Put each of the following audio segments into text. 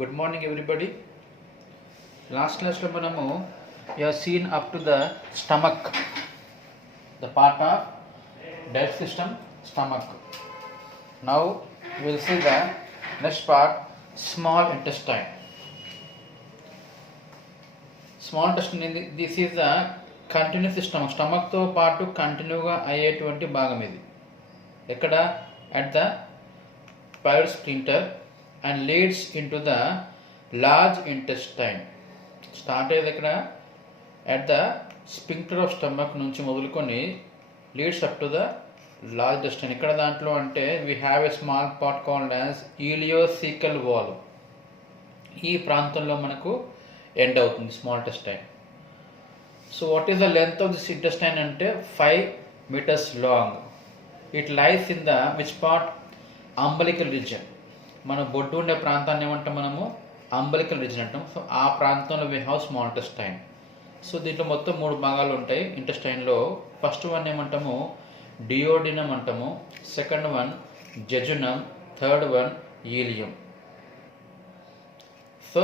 Good morning, everybody. Last class lo manamu we have seen up to the stomach, the part of digestive system, stomach. Now we will see the next part, small intestine. Small intestine, this is the continuous system. Stomach తో పాటు కంటిన్యూగా అయ్యేటువంటి భాగం ఇది. ఎక్కడ? At the pyloric sphincter and leads into the large intestine. Start అయ్యేది ఇక్కడ at the sphincter of stomach నుంచి మొదలుకొని leads up to the large intestine. ఇక్కడ దాంట్లో అంటే we have a small part called as ileocecal valve. ఈ ప్రాంతంలో మనకు ఎండ్ అవుతుంది small intestine. So what is the length of this intestine అంటే 5 meters long. It lies in the which part? Umbilical region. మన బొడ్డు ఉండే ప్రాంతాన్ని ఏమంటాం మనము? అంబలికల్ రీజియన్ అంటాం. సో ఆ ప్రాంతంలో we have small intestine. So దీంట్లో మొత్తం 3 భాగాలు ఉంటాయి ఇంటెస్టైన్లో. ఫస్ట్ వన్ ఏమంటాము? డియోడినం అంటాము. Second one jejunum. Third one ileum. So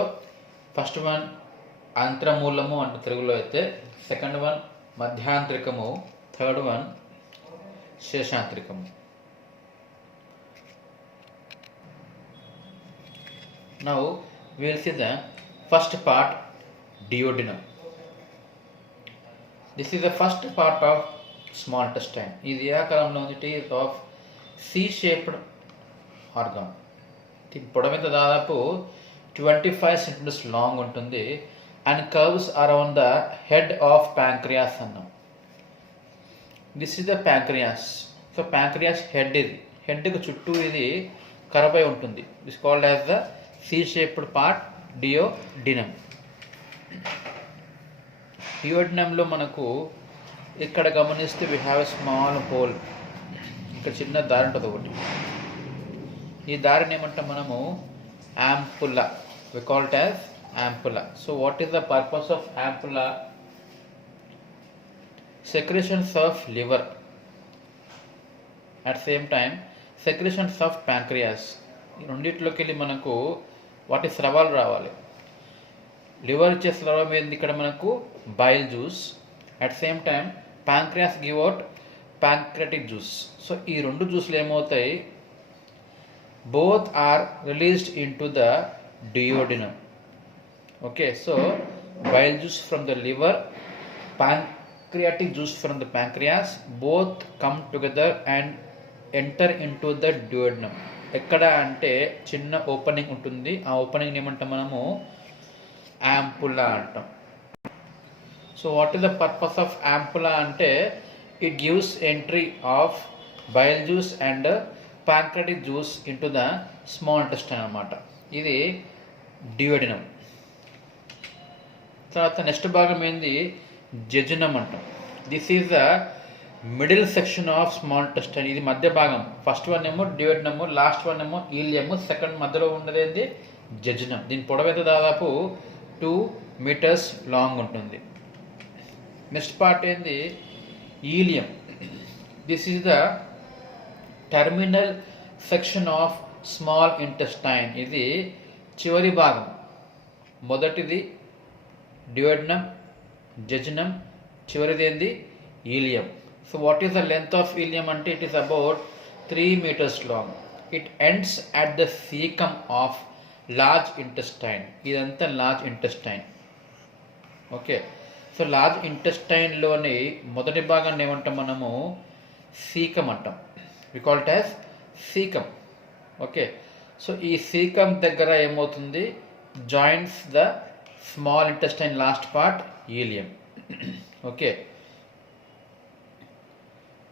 first one అంతరమూలము అంటే తెలుగులో అయితే, సెకండ్ వన్ మధ్యాంతరికము, థర్డ్ వన్ శేషాంతరికము. Now we will see the first part, duodenum. This is the first part of small intestine. ఇది ఏ ఆకారంలో ఉంది? It is of C-shaped organ. దీని పొడవు మీద దాదాపు 25 centimeters లాంగ్ ఉంటుంది and curves around the head of pancreas అన్నాం. This is the pancreas. So pancreas head, ఇది హెడ్కి చుట్టూ ఇది కరపై ఉంటుంది. This called as the C shaped part, duodenum. డియోడినంలో మనకు ఇక్కడ గమనిస్తే we have a small hole. ఇక్కడ చిన్న దారి ఉంటుంది ఒకటి. ఈ దారిని ఏమంటాం మనము? Ampulla. We call it as ampulla. So what is the purpose of ampulla? Secretions of liver, at same time secretions of pancreas. ఈ రెండిట్లోకి వెళ్ళి మనకు వాటి స్రవాలు రావాలి. లివర్ ఇచ్చే స్రవం ఏంది? ఇక్కడ మనకు bile juice. At same time pancreas give out pancreatic juice. So ఈ రెండు జ్యూస్లు ఏమవుతాయి? Both are released into the duodenum. Okay, so bile juice from the liver, pancreatic juice from the pancreas, both come together and enter into the duodenum. ఎక్కడ అంటే చిన్న opening ఉంటుంది. ఆ opening ఏమంటాం మనము? యాంపులా అంటాం. So what is the purpose of ampulla అంటే it gives entry of bile juice and pancreatic juice into the small intestine అన్నమాట. ఇది డియోడినం. తర్వాత నెక్స్ట్ భాగం ఏంది? జెజునం అంటాం. This is the middle section of small intestine. ఇది మధ్య భాగం. ఫస్ట్ వన్ ఏమో డియోడినము, లాస్ట్ వన్ ఏమో ఈలియము, సెకండ్ మధ్యలో ఉన్నది ఏంది? జెజునం. దీని పొడవైతే దాదాపు 2 meters లాంగ్ ఉంటుంది. నెక్స్ట్ పార్ట్ ఏంది? Ileum. This is the terminal section of small intestine. ఇది చివరి భాగం. మొదటిది డియోడినం, జెజునం, చివరిది ఏంది? Ileum. So what is the length of ileum అంటే it is about 3 meters long. It ends at the caecum of large intestine. ఇదంతా large intestine. Okay, so large ఇంటెస్టైన్లోని మొదటి భాగాన్ని ఏమంటాం మనము? సీకమ్ అంటాం. We call it as caecum. Okay, so ఈ caecum దగ్గర ఏమవుతుంది? Joints the small intestine last part, ileum. Okay,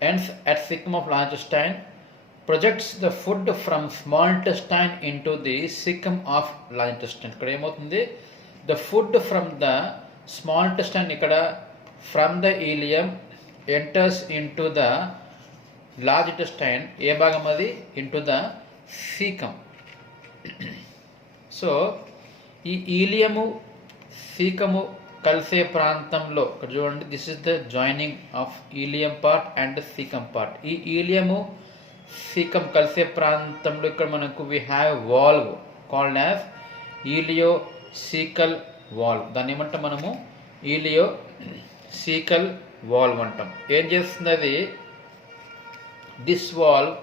ends at cecum of large intestine, projects the food from small intestine into the cecum of large intestine. ఇక్కడ ఏమవుతుంది? the food from the small intestine ఇక్కడ from the ileum enters into the large intestine. ఏ భాగం అది? into the cecum. So ఈ ఈలియము సీకము కలిసే ప్రాంతంలో ఇక్కడ చూడండి, this is the joining of ileum part and caecum part. ఈ ఈలియము సీకమ్ కలిసే ప్రాంతంలో ఇక్కడ మనకు we have valve called as ileocaecal valve. దాన్ని ఏమంటాం మనము? ఈలియోసీకల్ వాల్వ్ అంటాం. ఏం చేస్తుంది అది? This valve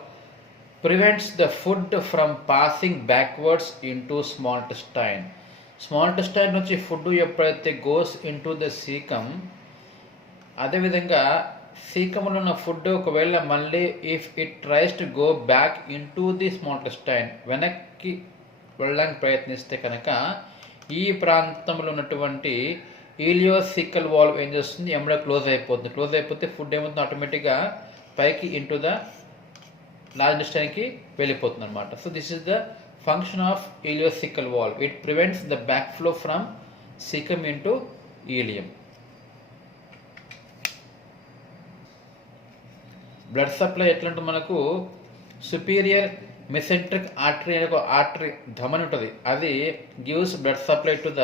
prevents the food from passing backwards into small intestine. Small intestine నుంచి ఫుడ్ ఎప్పుడైతే గోస్ ఇంటూ ద సీకమ్, అదేవిధంగా సీకమ్లో ఉన్న ఫుడ్ ఒకవేళ మళ్ళీ if it tries to go back into the small intestine, వెనక్కి వెళ్ళడానికి ప్రయత్నిస్తే కనుక ఈ ప్రాంతంలో ఉన్నటువంటి ఈలియోసీకల్ వాల్వ్ ఏం చేస్తుంది? ఎమ్మడే క్లోజ్ అయిపోతుంది. క్లోజ్ అయిపోతే ఫుడ్ ఏమవుతుంది? ఆటోమేటిక్గా పైకి ఇంటూ ద లార్జ్ ఇంటెస్టైన్కి వెళ్ళిపోతుంది అనమాట. So this is the function of ileocaecal valve. It prevents the back flow from caecum into ileum. Blood supply ఎట్లంటే మనకు సుపీరియర్ మెసెంట్రిక్ ఆర్టరీ అనే ఒక ఆర్టరీ ధమని ఉంటుంది. అది gives blood supply to the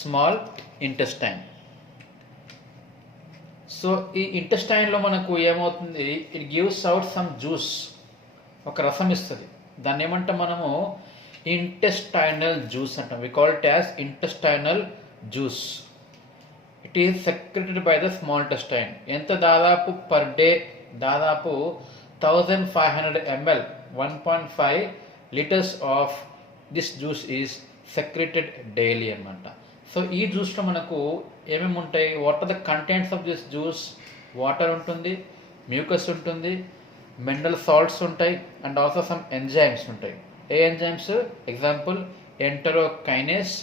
small intestine. So ఈ ఇంటెస్టైన్లో మనకు ఏమవుతుంది? It gives out some juice, ఒక రసం ఇస్తుంది. దాన్ని ఏమంటాం మనము? ఇంటెస్టైనల్ జ్యూస్ అంటాం. We call it as intestinal juice. It is secreted by the small intestine. ఎంత? దాదాపు పర్ డే దాదాపు 1500 ml 1.5 liters of this juice is secreted daily అనమాట. సో ఈ జ్యూస్లో మనకు ఏమేమి ఉంటాయి? What are the contents of this juice? Water ఉంటుంది, మ్యూకస్ ఉంటుంది, మినరల్ సాల్ట్స్ ఉంటాయి, అండ్ ఆల్సో సమ్ ఎంజైమ్స్ ఉంటాయి. ఏ enzymes? Example enterokinase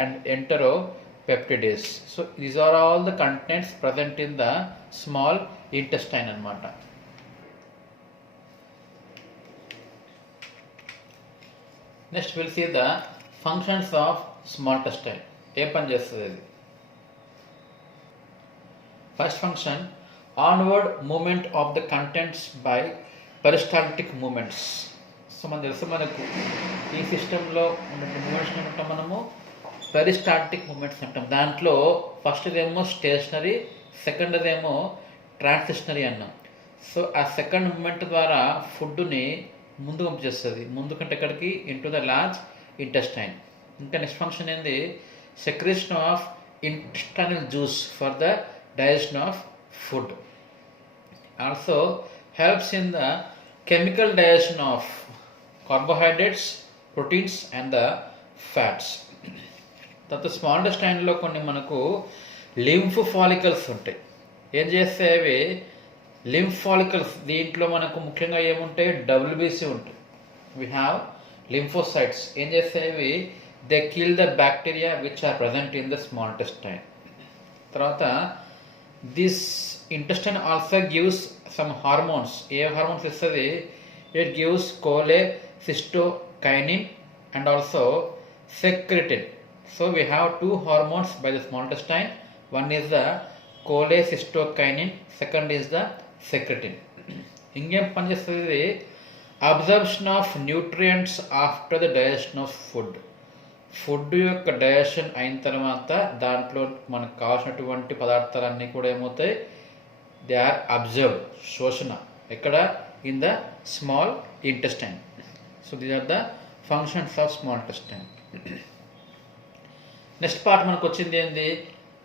and enteropeptidase. So these are all the contents present in the small intestine అనమాట. Next will see the functions of small intestine. ఏ పని చేస్తుంది అది? First function, onward movement of the contents by peristaltic movements. సో మనకు తెలుసు, మనకు ఈ సిస్టంలో ఉన్న మూమెంట్స్ ఏమంటాం మనము? పెరిస్టాల్టిక్ మూమెంట్స్ అంటాం. దాంట్లో ఫస్ట్దేమో స్టేషనరీ, సెకండ్దేమో ట్రాన్సిషనరీ అన్నాం. సో ఆ సెకండ్ మూమెంట్ ద్వారా ఫుడ్ని ముందు పంపించేస్తుంది. ముందు కంటే ఎక్కడికి? Into the large intestine. ఇంకా నెక్స్ట్ ఫంక్షన్ ఏంది? Secretion of intestinal juice for the digestion of food. Also helps in the chemical digestion of carbohydrates, proteins and the fats. తర్వాత స్మాల్ ఇంటెస్టైన్లో కొన్ని మనకు లింఫ్ ఫాలికల్స్ ఉంటాయి. ఏం చేస్తే అవి లింఫ్ ఫాలికల్స్, దీంట్లో మనకు ముఖ్యంగా ఏముంటాయి? WBC ఉంటాయి. We have lymphocytes. ఏం చేస్తే అవి they kill the bacteria which are present in the small intestine. తర్వాత this intestine also gives some hormones. ఏ హార్మోన్స్ ఇస్తుంది? It gives cholecystokinin and also secretin. So we have 2 hormones by the small intestine. One is the cholecystokinin, second is the secretin. ఇంకేం పనిచేస్తుంది? Absorption of nutrients after the digestion of food. Food యొక్క digestion అయిన తర్వాత దాంట్లో మనకు కావాల్సినటువంటి పదార్థాలన్నీ కూడా ఏమవుతాయి? దే ఆర్ అబ్జర్వ్, శోషణ. ఎక్కడ? In the small intestine. So these are the functions of small intestine. Next part మనకు వచ్చింది ఏంది?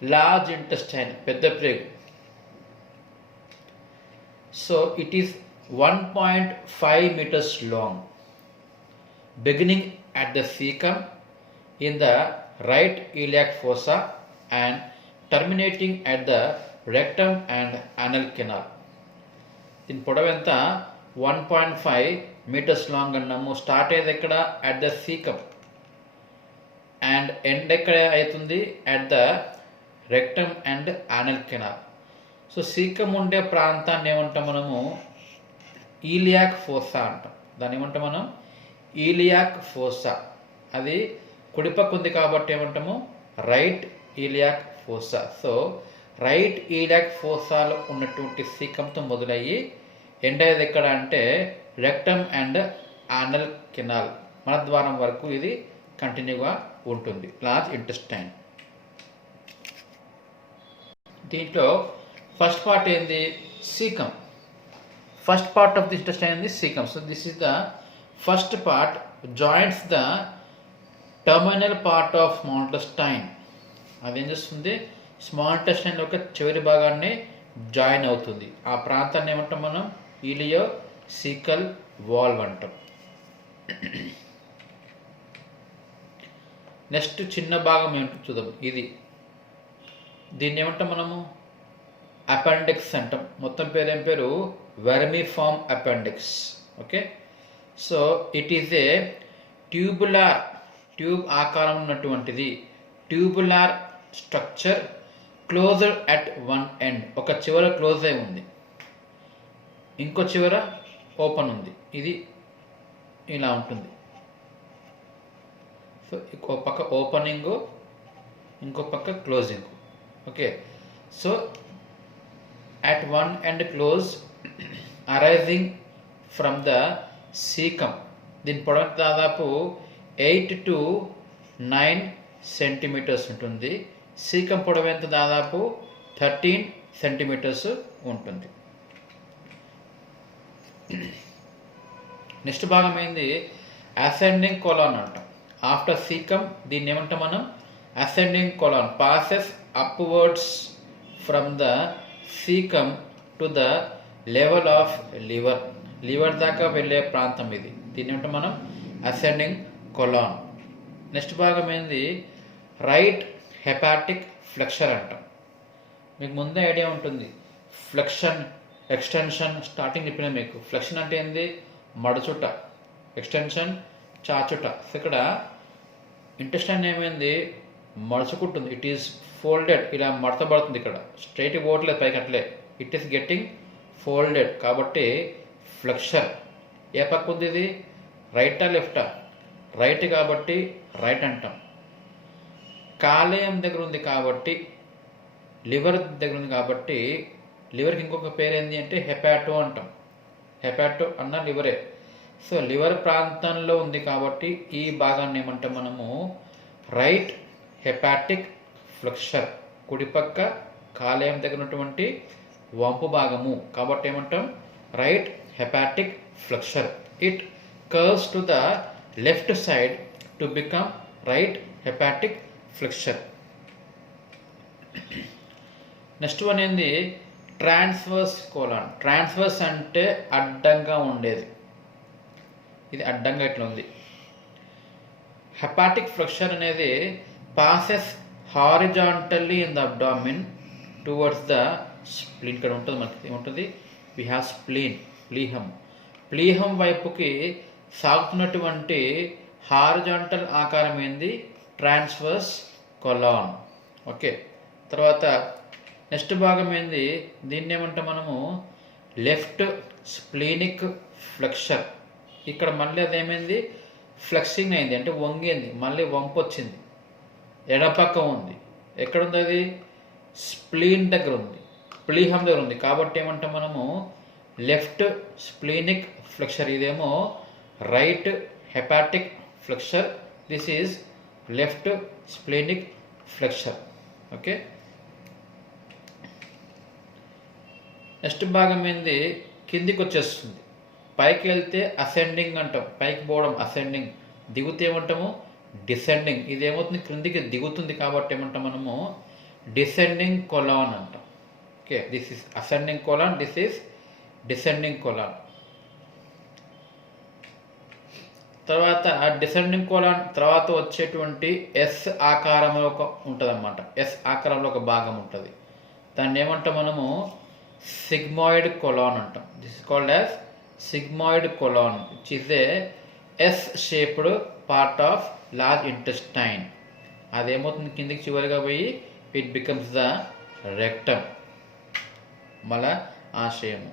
లార్జ్ ఇంటెస్టైన్, పెద్ద ప్రేగు. So it is 1.5 meters long, beginning at the cecum in the right iliac fossa and terminating at the rectum and anal canal. దీని పొడవు ఎంత? 1.5 meters long అన్నాము. Start అయ్యేది ఎక్కడ? At the caecum. And end ఎక్కడ అవుతుంది? At the rectum and anal canal. So caecum ఉండే ప్రాంతాన్ని ఏమంటాం మనము? ఈలియాక్ ఫోసా అంటాం. దాన్ని ఏమంటాం మనం? Iliac fossa. అది కుడిపక్క ఉంది కాబట్టి ఏమంటాము? Right iliac fossa. So right iliac ఫోసాలో ఉన్నటువంటి సీకంతో మొదలయ్యి ఎండ్ అయ్యేది ఎక్కడ అంటే రెక్టమ్ అండ్ యానల్ కెనాల్, మలద్వారం వరకు ఇది కంటిన్యూగా ఉంటుంది, లార్జ్ ఇంటెస్టైన్. దీంట్లో ఫస్ట్ పార్ట్ ఏంది? Caecum. First part of the intestine is cecum. So this is the first part, joins the terminal part of small intestine అదేం చేస్తుంది, స్మాల్ ఇంటెస్టైన్ యొక్క చివరి భాగాన్ని జాయిన్ అవుతుంది. ఆ ప్రాంతాన్ని ఏమంటాం మనం, ఇలియో సీకల్ వాల్వ్ అంటాం. నెక్స్ట్ చిన్న భాగం ఏంటో చూద్దాం. దీన్ని ఏమంటాం మనము, అపెండిక్స్ అంటాం. మొత్తం పేరు ఏం పేరు, vermiform appendix. Okay, so it is a tubular, tube ఆకారం ఉన్నటువంటిది, tubular structure closed at one end. ఒక చివర క్లోజ్ అయి ఉంది, ఇంకో చివర ఓపెన్ ఉంది. ఇది ఇలా ఉంటుంది. సో ఒక పక్క ఓపెనింగ్, ఇంకో పక్క closing. Okay, so at one end close arising from the cecum. దీని పొడవు దాదాపు 8 to 9 సెంటీమీటర్స్ ఉంటుంది. సీకం పొడవు ఎంత, దాదాపు 13 సెంటీమీటర్స్ ఉంటుంది. నెక్స్ట్ భాగం ఏంది, అసెండింగ్ కొలాన్ అంటాం. ఆఫ్టర్ సీకం దీన్ని ఏమంటాం మనం, ascending colon passes upwards from the caecum to the level of liver. Liver దాకా వెళ్ళే ప్రాంతం ఇది. దీన్ని ఏమంటాం మనం, అసెండింగ్ కొలాన్. నెక్స్ట్ భాగం ఏంది, రైట్ హెపాటిక్ ఫ్లెక్చర్ అంటాం. మీకు ముందే ఐడియా ఉంటుంది, ఫ్లెక్షన్ ఎక్స్టెన్షన్ స్టార్టింగ్ చెప్పిన మీకు. ఫ్లెక్షన్ అంటే ఏంది, మడుచుట, ఎక్స్టెన్షన్ చాచుట. ఇక్కడ ఇంటెస్టైన్ ఏమైంది, మడుచుకుంటుంది. ఇట్ ఈస్ ఫోల్డెడ్, ఇలా మడతబడుతుంది. ఇక్కడ స్ట్రైట్ పోవట్లేదు పైకి, అట్లే ఇట్ ఈస్ గెట్టింగ్ ఫోల్డెడ్. కాబట్టి ఫ్లెక్చర్ ఏ పక్క ఉంది, ఇది రైటా లెఫ్టా, రైట్ కాబట్టి రైట్ అంటాం. కాలేయం దగ్గర ఉంది కాబట్టి, లివర్ దగ్గర ఉంది కాబట్టి, లివర్కి ఇంకొక పేరు ఏంటి అంటే హెపాటో అంటాం. హెపాటో అన్న లివరే. సో లివర్ ప్రాంతంలో ఉంది కాబట్టి ఈ భాగాన్ని ఏమంటాం మనము, రైట్ హెపాటిక్ ఫ్లెక్చర్. కుడిపక్క కాలేయం దగ్గర ఉన్నటువంటి వంపు భాగము కాబట్టి ఏమంటాం, right hepatic flexure. It curves to the left side to become right hepatic flexure. Next one ఏంది, ట్రాన్స్వర్స్ కోలాన్. ట్రాన్స్వర్స్ అంటే అడ్డంగా ఉండేది, ఇది అడ్డంగా ఇట్లా ఉంది. హెపాటిక్ ఫ్లెక్చర్ అనేది passes horizontally in the abdomen towards the spleen. ఇక్కడ ఉంటుంది మనకి ఏముంటుంది, వి హ్యావ్ స్ప్లీన్, ప్లీహం. ప్లీహం వైపుకి సాగుతున్నటువంటి హారిజాంటల్ ఆకారం ఏంది, ట్రాన్స్వర్స్ కొలాన్. ఓకే, తర్వాత నెక్స్ట్ భాగం ఏంది, దీన్ని ఏమంటాం మనము, లెఫ్ట్ స్ప్లీనిక్ ఫ్లెక్చర్. ఇక్కడ మళ్ళీ అదేమైంది, ఫ్లెక్సింగ్ అయింది అంటే వంగింది, మళ్ళీ వంపు వచ్చింది, ఎడపక్క ఉంది. ఎక్కడుంది అది, స్ప్లీన్ దగ్గర ఉంది, ప్లీహం దగ్గర ఉంది. కాబట్టి ఏమంటాం మనము, లెఫ్ట్ స్ప్లీనిక్ ఫ్లెక్చర్. ఇదేమో right hepatic flexure, this is left splenic flexure. Okay, next భాగం ఏంది, కిందికి వచ్చేస్తుంది. పైకి వెళ్తే అసెండింగ్ అంటాం, పైకి పోవడం అసెండింగ్. దిగుతే ఏమంటాము, డిసెండింగ్. ఇది ఏమవుతుంది, క్రిందికి దిగుతుంది కాబట్టి ఏమంటాం మనము, డిసెండింగ్ కొలాన్ అంటాం. Okay, this is ascending colon, this is descending colon. తర్వాత డిసెండింగ్ కొలాన్ తర్వాత వచ్చేటువంటి ఎస్ ఆకారంలో ఒక ఉంటుంది అన్నమాట. ఎస్ ఆకారంలో ఒక భాగం ఉంటుంది, దాన్ని ఏమంటాం మనము, సిగ్మాయిడ్ కొలాన్ అంటాం. This is called as sigmoid colon, which is a S-shaped part of large intestine. అదేమవుతుంది, కిందికి చివరిగా పోయి ఇట్ బికమ్స్ ద రెక్టమ్, మల ఆశయము.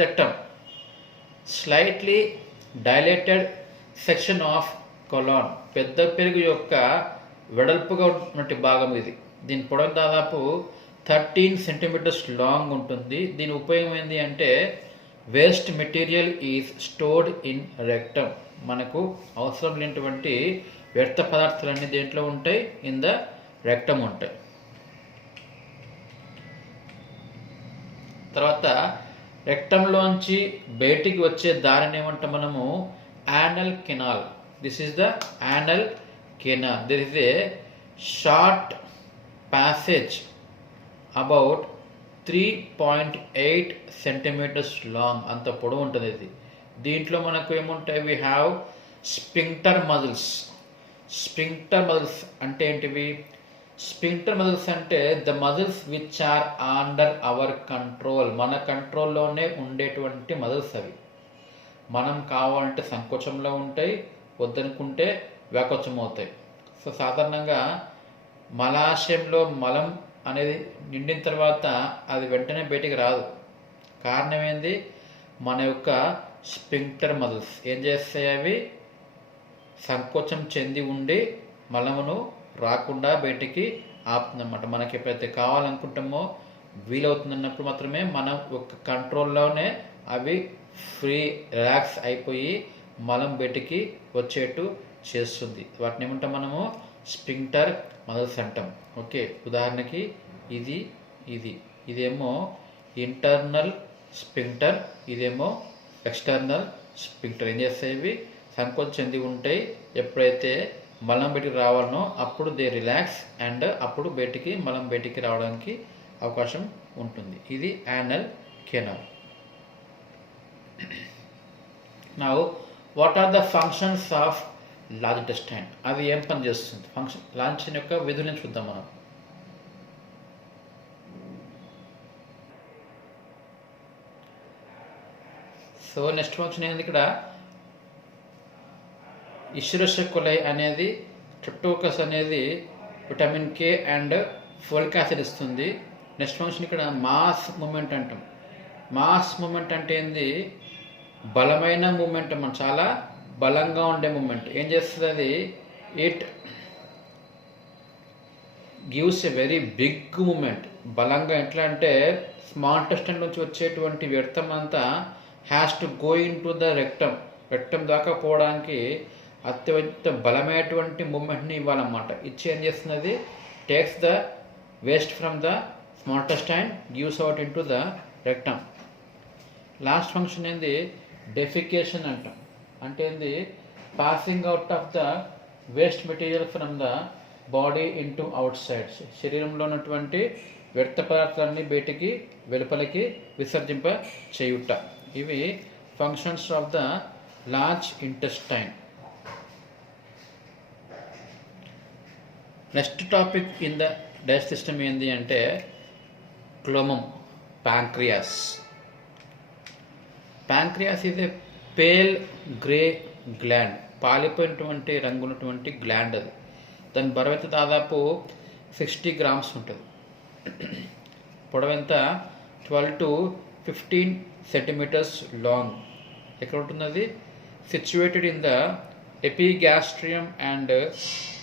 Rectum slightly dilated section of colon. పెద్ద పెరుగు యొక్క వెడల్పుగా ఉన్నటువంటి భాగం ఇది. దీని పొడవు దాదాపు 13 సెంటీమీటర్స్ లాంగ్ ఉంటుంది. దీని ఉపయోగం ఏంటి అంటే, waste material is stored in rectum. మనకు అవసరం లేనటువంటి వ్యర్థ పదార్థాలన్నీ దేంట్లో ఉంటాయి, ఇన్ ద రెక్టమ్ ఉంటాయి. తర్వాత రెక్టంలోంచి బయటికి వచ్చే దారిని ఏమంటాం మనము, anal canal. This is the anal canal. There is a short passage about 3.8 centimeters long. అంత పొడవు ఉంటుంది ఇది. దీంట్లో మనకు ఏముంటాయి, we have sphincter muscles. Sphincter muscles అంటే ఏంటివి? స్పింక్టర్ మజిల్స్ అంటే the muscles which are under our control, మన కంట్రోల్లోనే ఉండేటువంటి మజిల్స్ అవి. మనం కావాలంటే సంకోచంలో ఉంటాయి, వద్దనుకుంటే వ్యాకోచం అవుతాయి. సో సాధారణంగా మలాశయంలో మలం అనేది నిండిన తర్వాత అది వెంటనే బయటికి రాదు. కారణం ఏంది? మన యొక్క స్పింక్టర్ మజిల్స్ ఏం చేస్తాయి, అవి సంకోచం చెంది ఉండి మలమును రాకుండా బయటికి ఆపుతుందన్నమాట. మనకి ఎప్పుడైతే కావాలనుకుంటామో వీలవుతుందన్నప్పుడు మాత్రమే మనం ఒక కంట్రోల్లోనే అవి ఫ్రీ రిలాక్స్ అయిపోయి మలం బయటికి వచ్చేట్టు చేస్తుంది. వాటిని ఏమంటాం మనము? స్పింక్టర్ మజిల్స్ అంటాం. ఓకే, ఉదాహరణకి ఇది ఇది ఇదేమో ఇంటర్నల్ స్పింక్టర్, ఇదేమో ఎక్స్టర్నల్ స్పింక్టర్. ఏం చేస్తాయి? ఇవి సంకోచం చెంది ఉంటాయి. ఎప్పుడైతే మలం బయటికి రావాలనో అప్పుడు దే రిలాక్స్ అండ్ అప్పుడు బయటికి మలం బయటికి రావడానికి అవకాశం ఉంటుంది. ఇది anal canal. Now what are the functions of large intestine? అది ఏం పని చేస్తుంది? ఫంక్షన్ లార్జ్ యొక్క విధులను చూద్దాం మనం. సో నెక్స్ట్ ఫంక్షన్ ఏంది ఇక్కడ? ఇషిరోష కొలై అనేది ట్రిప్టోకస్ అనేది vitamin K and folic acid ఇస్తుంది. నెక్స్ట్ ఫంక్షన్ ఇక్కడ మాస్ మూమెంట్ అంటాం. మాస్ మూమెంట్ అంటే ఏంది? బలమైన మూమెంట్, మనం చాలా బలంగా ఉండే మూమెంట్. ఏం చేస్తుంది అది? It gives a very big movement. బలంగా ఎట్లా అంటే స్మాల్ ఇంటెస్టైన్ నుంచి వచ్చేటువంటి వ్యర్థం అంతా has to go into the rectum దాకా పోవడానికి అత్యంత బలమైనటువంటి మూమెంట్ని ఇవ్వాలన్నమాట. ఇచ్చి ఏం చేస్తున్నది? Takes the waste from the small intestine, gives out into the rectum. Last function ఏంది? డెఫికేషన్ అంటాం. అంటే ఏంది? Passing out of the waste material from the body into outsides. శరీరంలో ఉన్నటువంటి వ్యర్థ పదార్థాలన్నీ బయటికి వెలుపలికి విసర్జింప చేయుట. ఇవి functions of the large intestine. Next topic in the digest system ఏంటి అంటే క్లోమం, ప్యాంక్రియాస్. ప్యాంక్రియాస్ ఇది పేల్ గ్రే గ్లాండ్, పాలిపోయినటువంటి రంగు ఉన్నటువంటి గ్లాండ్. అది దాని బరువైతే దాదాపు 60 grams ఉంటుంది. పొడవెంత 12 to 15 centimeters లాంగ్. ఎక్కడ ఉంటుంది అది? Situated in the epigastrium and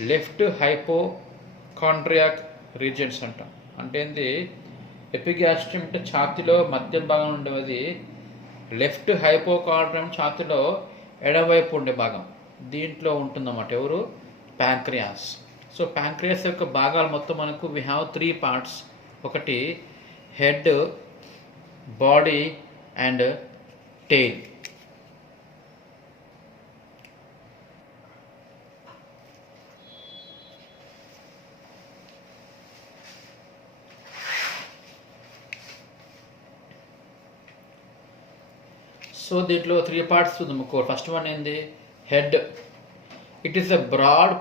left hypochondriac regions అంటాం. అంటే ఏంటి? ఎపిగాస్ట్రియం అంటే ఛాతీలో మధ్య భాగం ఉండేది, లెఫ్ట్ హైపోకాండ్రియం ఛాతీలో ఎడవైపు ఉండే భాగం. దీంట్లో ఉంటుందన్నమాట ఎవరు? ప్యాంక్రియాస్. సో ప్యాంక్రియాస్ యొక్క భాగాలు మొత్తం మనకు వి హ్యావ్ 3 parts. ఒకటి head, body and tail. So దీంట్లో 3 parts చూద్దాం. ఫస్ట్ వన్ ఏంది? Head. It is a broad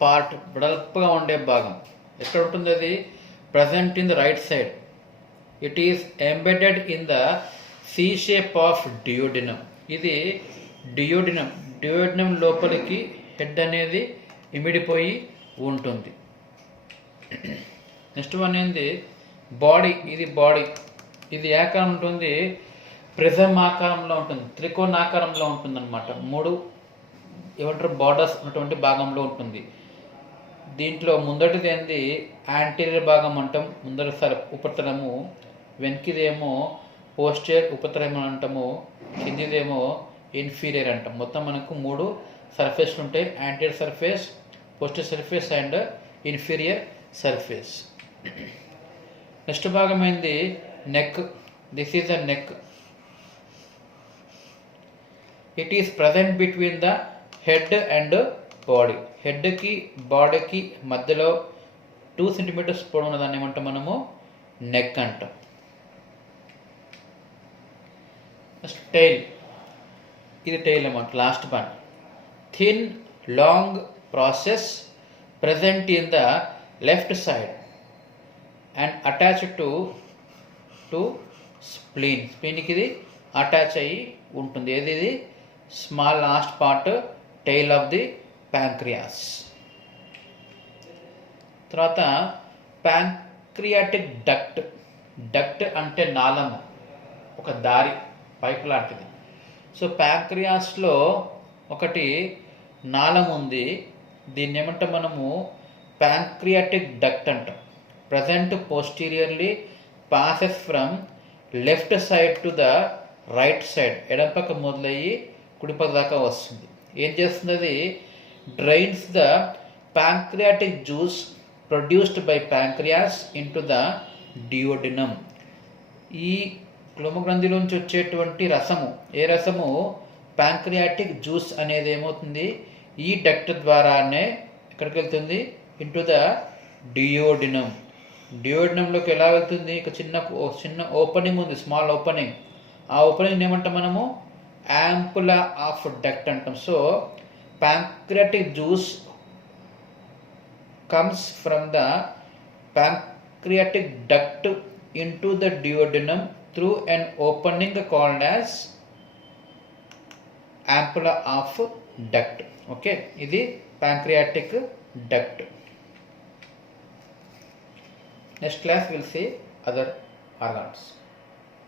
part, వెడల్పుగా ఉండే భాగం. ఎక్కడ ఉంటుంది అది? Present in the right side. It is embedded in the C shape of duodenum. ఇది డియోడినం. డియోడినం లోపలికి హెడ్ అనేది ఇమిడిపోయి ఉంటుంది. నెక్స్ట్ వన్ ఏంది? బాడీ. ఇది బాడీ. ఇది ఏకారం ఉంటుంది, ప్రిజం ఆకారంలో ఉంటుంది, త్రికోణాకారంలో ఉంటుంది అనమాట. 3 ఏమంటారు బార్డర్స్ ఉన్నటువంటి భాగంలో ఉంటుంది. దీంట్లో ముందటిది ఏంది? యాంటీరియర్ భాగం అంటాం, ముందర ఉపరితలము. వెనక్కిదేమో పోస్టీరియర్ ఉపరితలం అంటాము, కిందిదేమో ఇన్ఫీరియర్ అంటాం. మొత్తం మనకు 3 సర్ఫేస్లు ఉంటాయి. Anterior surface, posterior surface and inferior surface. Next భాగం ఏంది? Neck. This is a neck. It is present between the head and body. హెడ్కి బాడీకి మధ్యలో 2 సెంటీమీటర్స్ పొడవు ఉన్నదాన్ని ఏమంటాం మనము నెక్ అంటాం. Next tail. ఇది టైల్ అన్నమాట, last one. Thin long process present in the left side and attached to spleen. Spleen కి ఇది అటాచ్ అయ్యి ఉంటుంది. ఏది ఇది? Small last part tail of the pancreas. తర్వాత ప్యాంక్రియాటిక్ డక్ట్. డక్ట్ అంటే నాళము, ఒక దారి, పైపు లాంటిది. సో ప్యాంక్రియాస్లో ఒకటి నాళం ఉంది, దీన్ని ఏమంటాం మనము ప్యాంక్రియాటిక్ డక్ట్ అంటాం. Present posteriorly passes from left side to the right side. ఎడం పక్క మొదలయ్యి కుడిపక్క దాకా వస్తుంది. ఏం చేస్తుంది అది? Drains the pancreatic juice produced by pancreas into the duodenum. ఈ క్లోమగ్రంథిలోంచి వచ్చేటువంటి రసము, ఏ రసము? ప్యాంక్రియాటిక్ జ్యూస్ అనేది ఏమవుతుంది? ఈ డక్ట్ ద్వారానే ఎక్కడికి వెళ్తుంది? Into the duodenum. డియోడినంలోకి ఎలా వెళ్తుంది? ఒక చిన్న ఓపెనింగ్ ఉంది, స్మాల్ ఓపెనింగ్. ఆ ఓపెనింగ్ ఏమంటాం మనము? యాంపులా ఆఫ్ డక్ట్ అంటాం. So pancreatic juice comes from the pancreatic duct into the duodenum through an opening called as ampulla of duct. Okay, ఇది pancreatic duct. Next class will see other organs.